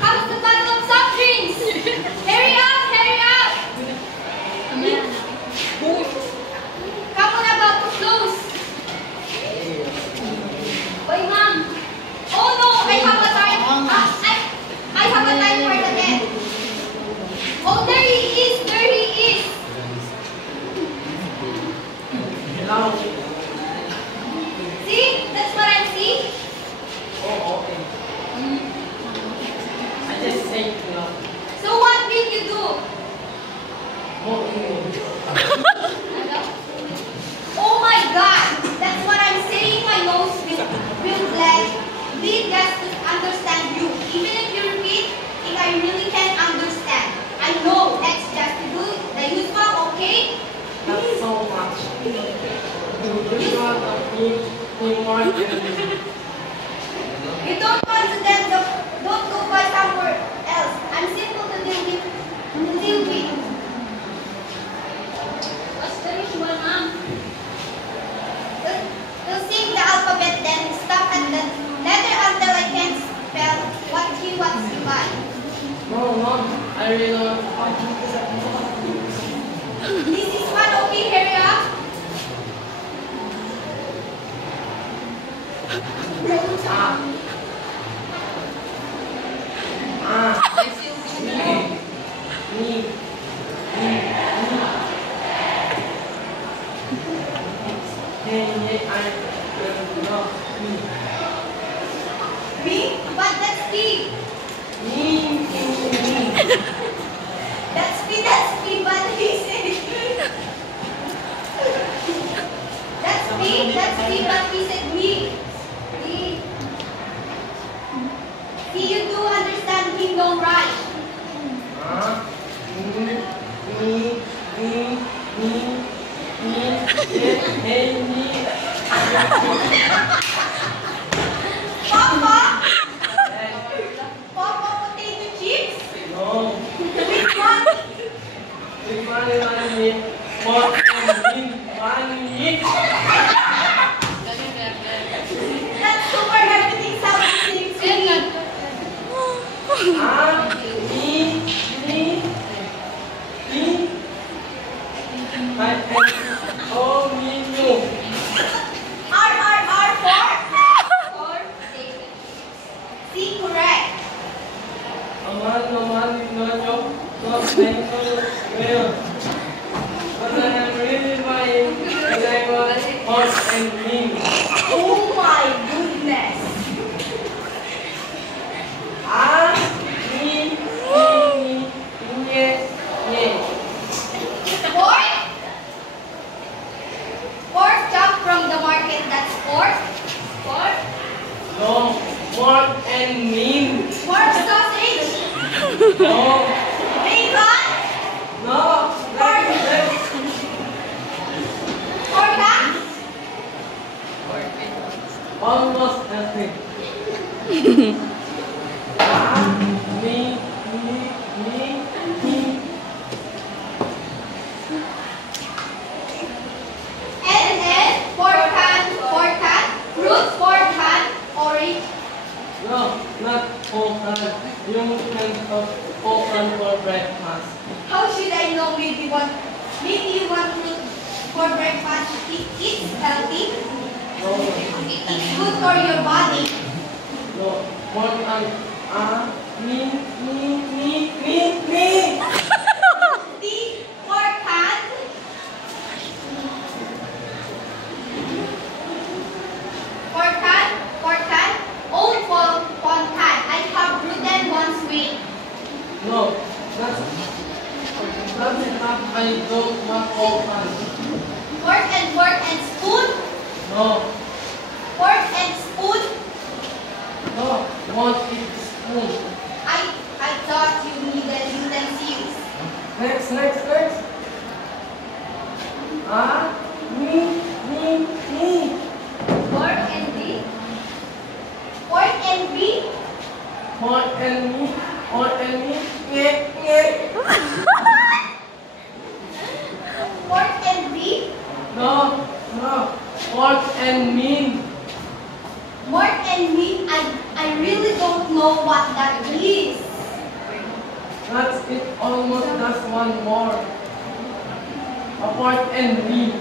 How's the bottle of soft drinks? Hurry up! Hurry up! Come on, about to close. Wait, ma'am. Oh no, I have a time. I have a time for the dead. Oh, there he is. There he is. Hello. See? That's what I'm seeing. Oh, okay. I just say no. So what will you do? Oh my God! That's what I'm saying. My nose will let the guests understand you. Even if you repeat, if I really can't understand. I know that's just to do the usual, okay? Not so much. You want to be more You don't want to then don't go by somewhere else. I'm simple to deal with. What's the usual, ma'am? We'll sing the alphabet, then stop at the letter until I can spell what he wants to buy. No, I really don't. This is one, okay, hurry up. Me? But that's me. That's me, but he said. That's me, but he said me. See, you do understand him, don't right? Papa? Papa potato chips? No. Which one? That's super everything sounds the same to R for? C, correct. Oh my goodness. Pork jump from the market, that's pork. Pork. Pork sausage. Bacon. Pork. Almost nothing. And pork can, fruit, pork can, orange. No, not open. You can open for breakfast. How should I know? Maybe you want fruit for breakfast. It's healthy. No, It's good for your body. no. One me. The pork can. Pork can. Old pork can. I have gluten once week. No, that's enough. I don't want open. Fork and spoon. No, Fork and spoon. no. Want eat spoon. I thought you needed utensils. Next. Me. Pork and beef. Pork and beef. Pork and me. Pork and beef. No. Pork and meat. Pork and meat. I really don't know what that is. That's it. Almost just one more. A pork and beef.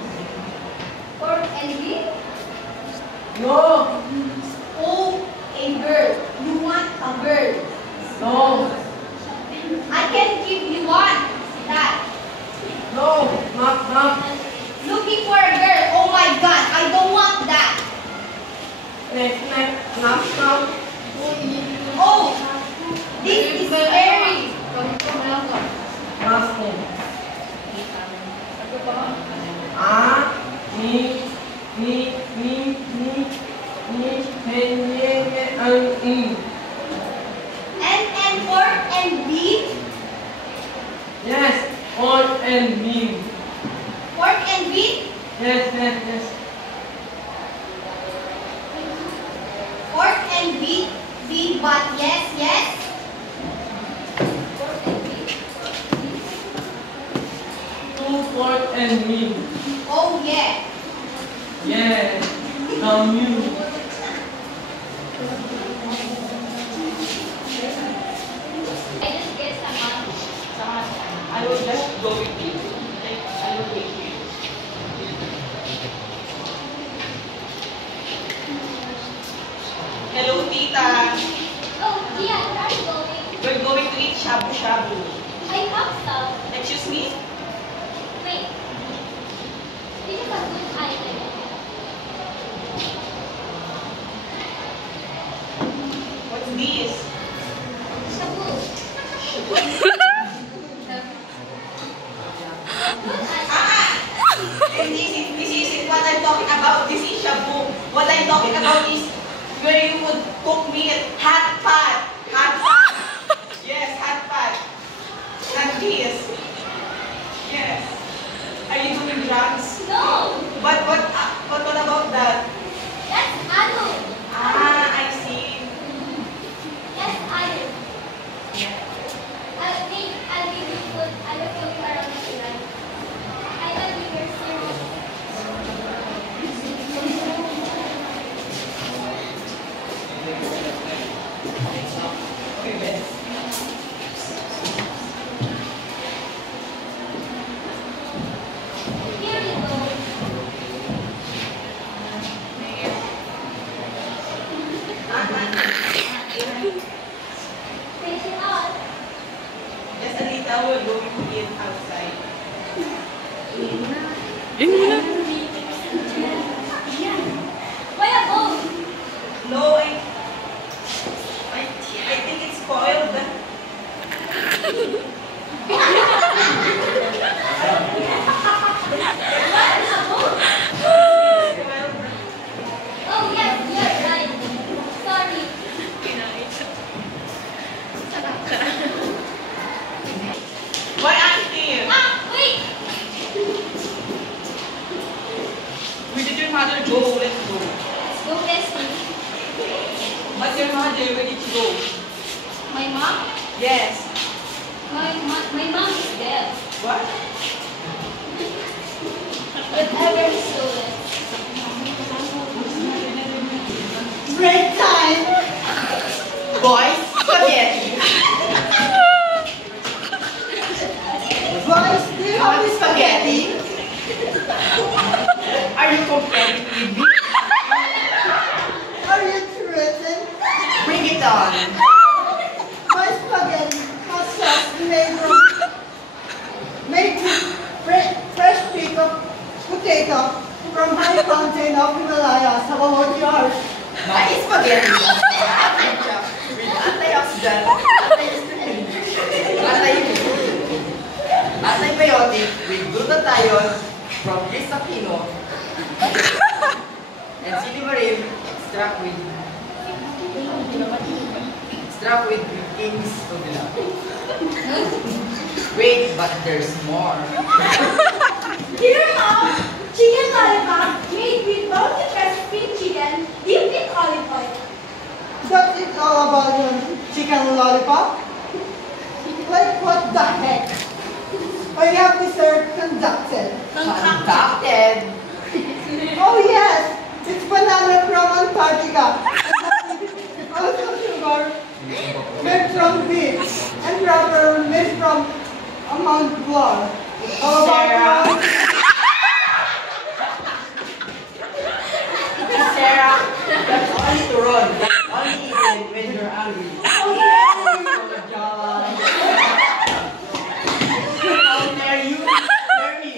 Pork and beef? No. Oh, a girl. You want a girl. No. I can give you one. That. No. Not. Looking for a girl. Oh my God. I don't want that. Next. Not. Oh, this is scary. Last name. A, ni, N. And pork and beef? Yes, pork and beef. Pork and beef? Yes. Pork and beef? Beef, but yes. Pork and beef? Two pork and beef. Oh yeah. Yes, come you. I just get some. I will just go with you. I will wait for you. Hello, Tita. Oh, Gia, where are you going? We're going to eat shabu-shabu. I have stuff. Excuse me? Wait. This is a good idea. What's this? Shabu. This isn't what I'm talking about. This is shabu. What I'm talking about is where you would cook meat. Hot pot. Yes, hot pot. Not this. Yes. Are you doing drugs? No, What about that? that's alu. I see. That's alu. I'll give you food. I will cook you around the island. I will give your cereal. Okay, Ben. Here you go. Finish it out. Just a little, we're going to eat outside. Why a boat? No, I think it's spoiled. Oh yes, you're right. Sorry. Why auntie? Wait. Where did your mother go? Let's go. Let's go testing. But your mother, where did she go? My mom? Yes. My mom is dead. What? Whatever is stolen. Break time! Boys, spaghetti. Boys, do you have spaghetti? Are you comparing with me? Are you threatened? Bring it on. My spaghetti has sauce made with fresh picked potato from high mountain of Himalayas. How about yours? My spaghetti. With antioxidant, antibiotic with glutathione from Grisapino and silimarin extract with king's tubula. Wait, but there's more. Dear Mom, chicken lollipop made with bounty fresh spring chicken dipped in olive oil. That's it all about your chicken lollipop? Like what the heck? Or you have dessert conducted? Conducted. Oh yes, it's banana from Antarctica. Also sugar made from beef and proper Miss from Mount Gloire. How about Sarah. you? Sarah, that's only to run. That's only even when you're angry. Oh, yeah. John. How dare you? Dare me.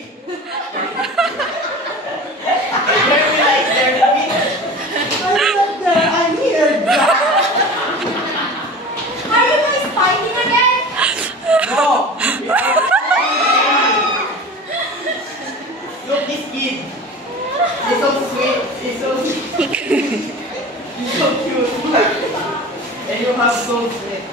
Dare me like dare me. I'm not there. I'm here. Are you guys fighting again? No. Look, this kid. He's so sweet. He's so sweet. He's so cute. And you have so sweet.